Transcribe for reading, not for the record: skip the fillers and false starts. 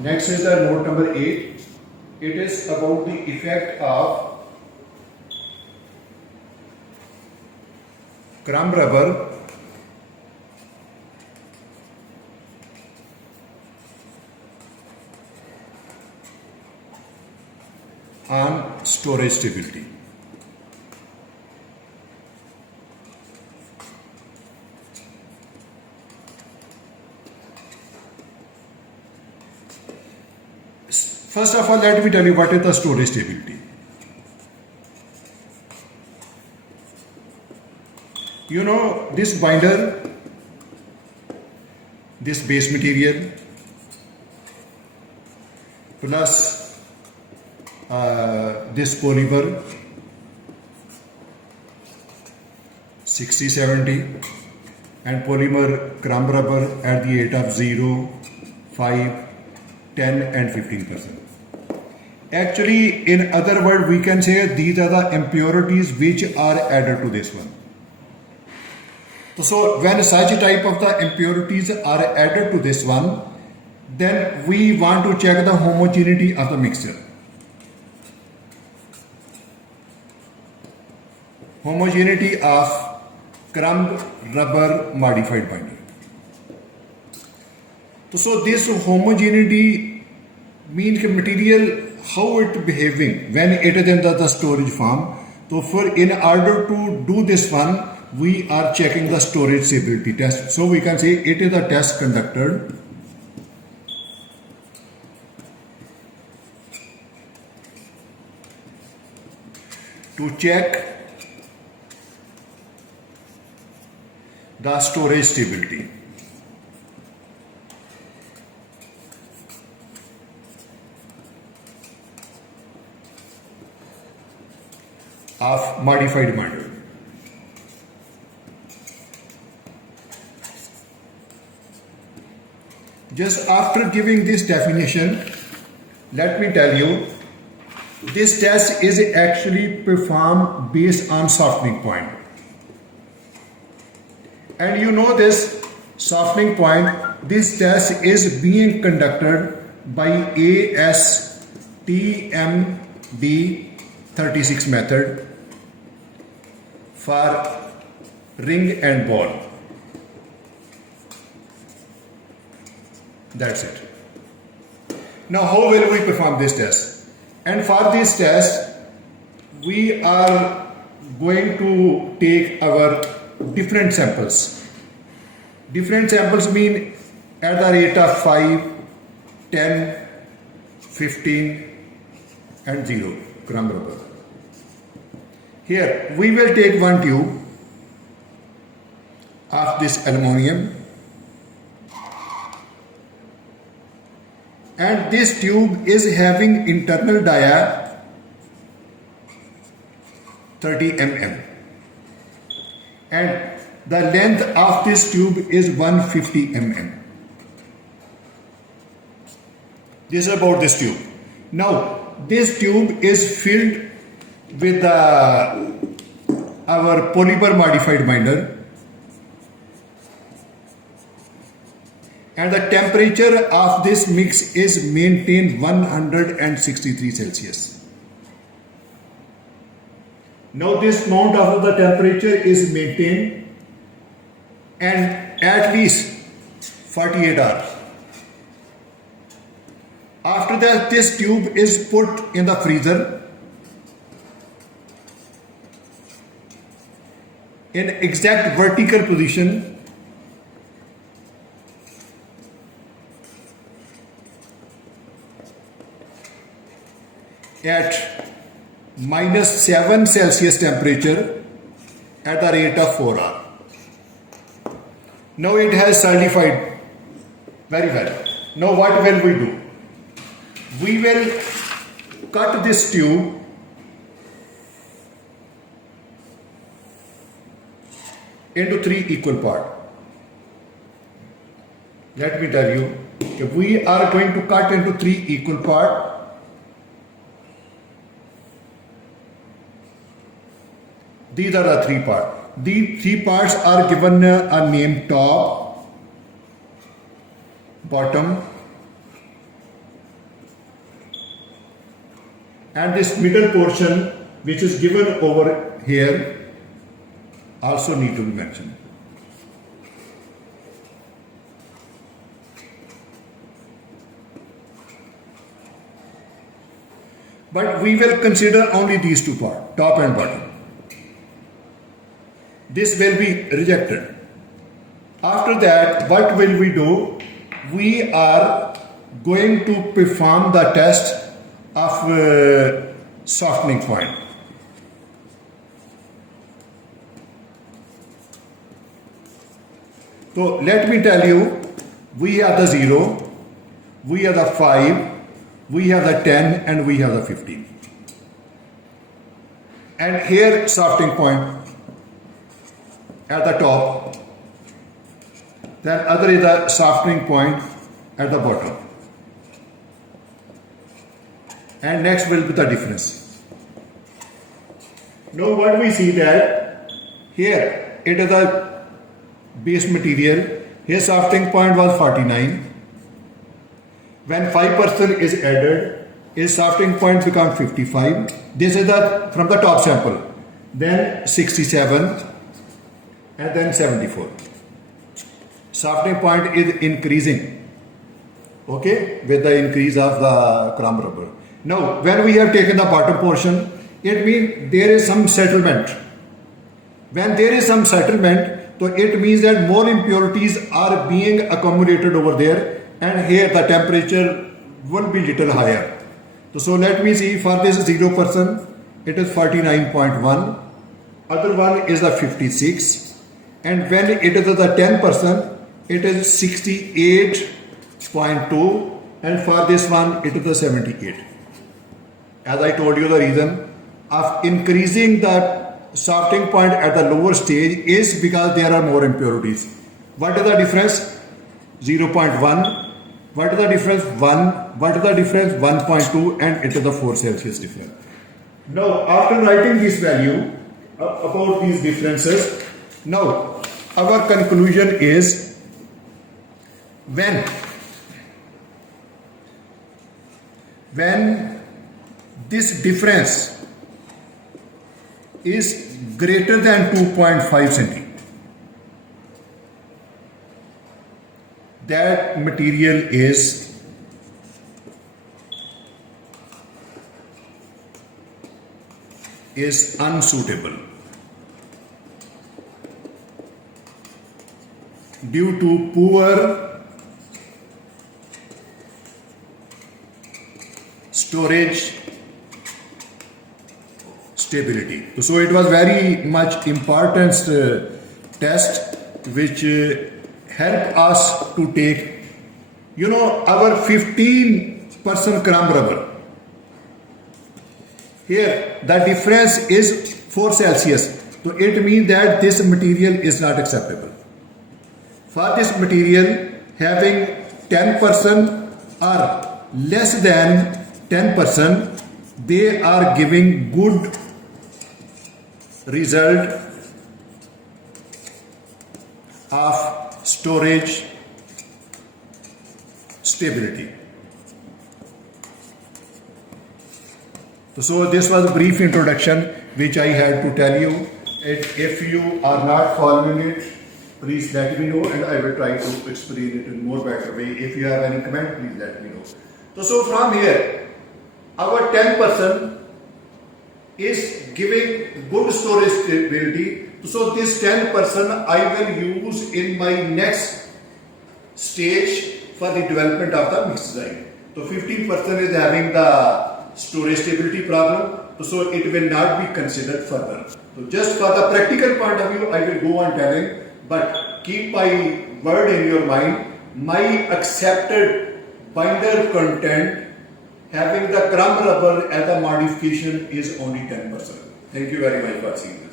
Next is the note number 8. It is about the effect of crumb rubber on storage stability. First of all, let me tell you what is the storage stability. You know, this binder, this base material, plus this polymer 60-70 and polymer crumb rubber at the rate of 0, 5, 10 and 15%. Actually, in other words, we can say these are the impurities which are added to this one. So when such type of the impurities are added to this one, then we want to check the homogeneity of the mixture. Homogeneity of crumb rubber modified binder. So this homogeneity means material how it behaving when it is in the storage form. So in order to do this one, we are checking the storage stability test. So we can say it is a test conducted to check the storage stability. Of modified binder. Just after giving this definition, let me tell you, this test is actually performed based on softening point. And you know this softening point, this test is being conducted by ASTMD 36 method for ring and ball. That's it. Now how will we perform this test? And for this test, we are going to take our different samples. Different samples mean at the rate of 5, 10, 15 and 0 crumb rubber. Here we will take one tube of this aluminum, and this tube is having internal dia 30 mm and the length of this tube is 150 mm. This is about this tube. Now this tube is filled with our polymer modified binder, and the temperature of this mix is maintained 163 Celsius. Now this amount of the temperature is maintained and at least 48 hours. After that, this tube is put in the freezer in exact vertical position at -7 Celsius temperature at the rate of 4 hours. Now it has solidified very well. Now what will we do? We will cut this tube into 3 equal parts. Let me tell you, if we are going to cut into 3 equal parts, these are the 3 parts. These 3 parts are given a name: top, bottom and this middle portion which is given over here also need to be mentioned. But we will consider only these two parts, top and bottom. This will be rejected. After that, what will we do? We are going to perform the test of softening point. So let me tell you, we have the 0, we have the 5, we have the 10, and we have the 15. And here softening point at the top, then other is the softening point at the bottom. And next will be the difference. Now what we see that here it is the base material, here softening point was 49. When 5% is added, his softening point becomes 55. This is the from the top sample. Then 67 and then 74. Softening point is increasing, okay, with the increase of the crumb rubber. Now, when we have taken the bottom portion, it means there is some settlement. When there is some settlement, so it means that more impurities are being accumulated over there, and here the temperature will be little higher. So let me see, for this 0%, it is 49.1, other one is the 56, and when it is the 10%, it is 68.2, and for this one, it is the 78. As I told you, the reason of increasing the softening point at the lower stage is because there are more impurities. What is the difference? 0.1. What is the difference? 1. What is the difference? 1.2, and it is the 4 Celsius difference. Now, after writing this value about these differences, now our conclusion is when this difference is greater than 2.5 centimeter, that material is unsuitable due to poor storage stability. So it was very much important test which help us to take, our 15% crumb rubber. Here the difference is 4 Celsius. So it means that this material is not acceptable. For this material having 10% or less than 10%, they are giving good result of storage stability. So this was a brief introduction which I had to tell you. If you are not following it, please let me know and I will try to explain it in more better way. If you have any comment, please let me know. So from here, our 10% is giving good storage stability. So this 10% I will use in my next stage for the development of the mixed design. So 15% is having the storage stability problem, so it will not be considered further. So just for the practical point of view, I will go on telling, but keep my word in your mind. My accepted binder content having the crumb rubber as a modification is only 10%. Thank you very much for seeing this.